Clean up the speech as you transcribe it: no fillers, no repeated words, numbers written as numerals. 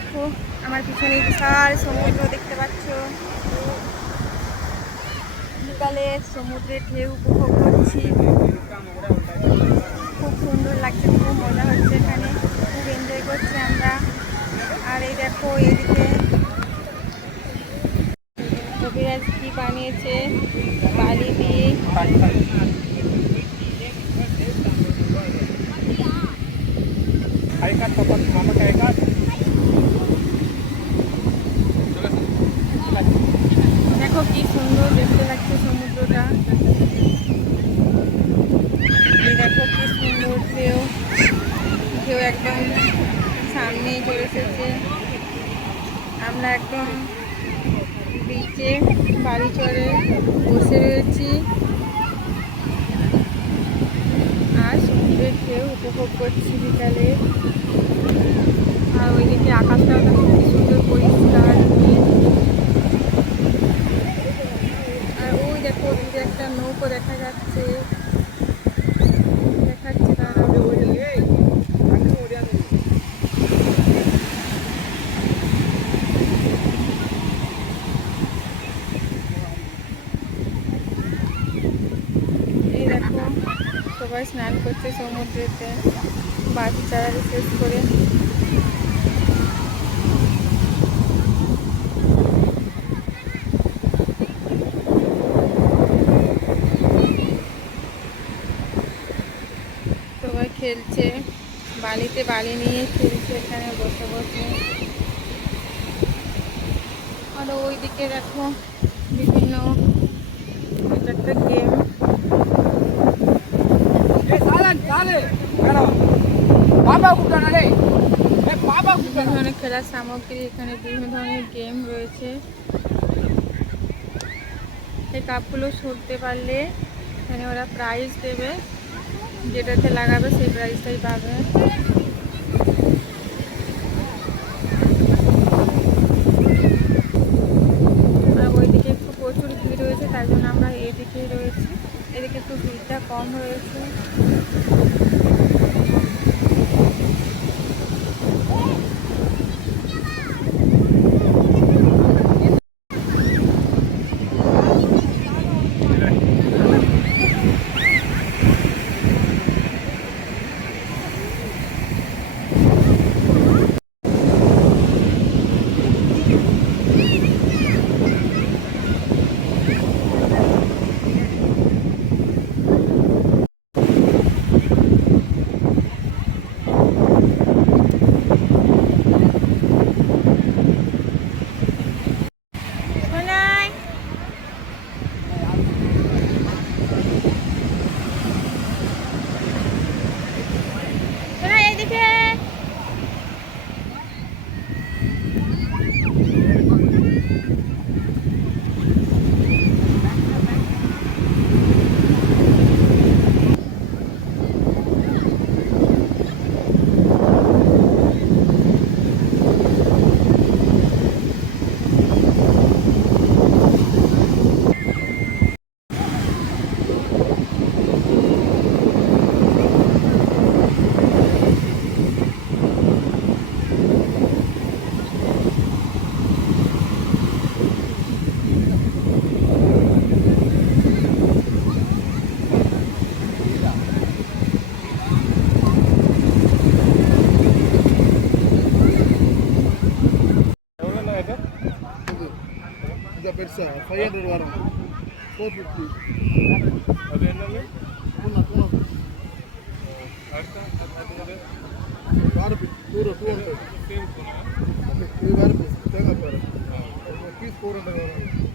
দেখো আমার পিছনে বিশাল সমুদ্র দেখতে পাচ্ছ। বিকালে সমুদ্রের ঢেউ উপভোগ করছি। খুব সুন্দর লাগছে, খুব মজা হচ্ছে এখানে, খুব এনজয় করছি আমরা। আর এই দেখো এদিকে কবিরাজ কি বানিয়েছে বালি দিয়ে। দেখো কি সুন্দর দেখতে লাগছে সমুদ্রটা। দেখো কি সুন্দর ঢেউ, ঢেউ একদম সামনেই চলে এসেছে। আমরা একদম বিচে বাড়ি চড়ে বসে রয়েছি আর সমুদ্রের ঢেউ উপভোগ করছি বিকালে। আর ওইদিকে আকাশটা খুব সুন্দর পরিষ্কার। আর ওই দেখো ওদিকে একটা নৌকো দেখা যাচ্ছে, দেখাচ্ছে তারা। এই দেখো সবাই স্নান করছে সমুদ্রেতে বাড়ি চারা শেষ করে। সবাই খেলছে বালিতে, বালি নিয়ে খেলছে এখানে বসে বসে। আর ওইদিকে দেখো বিভিন্ন একটা গেম, বিভিন্ন ধরনের খেলার সামগ্রী, এখানে বিভিন্ন ধরনের গেম রয়েছে। এই কাপগুলো ছুটতে পারলে এখানে ওরা প্রাইজ দেবে, যেটাতে লাগাবে সেই প্রাইজটাই পাবে। আর ওইদিকে একটু প্রচুর ভিড় রয়েছে, তাই জন্য আমরা এদিকেই রয়েছি। এদিকে একটু ভিড়টা কম রয়েছে। పెద్ద 500 వారం 450 అదేనండి వారం దూరం 200 3 వారం తేగా పీస్ 400 వారం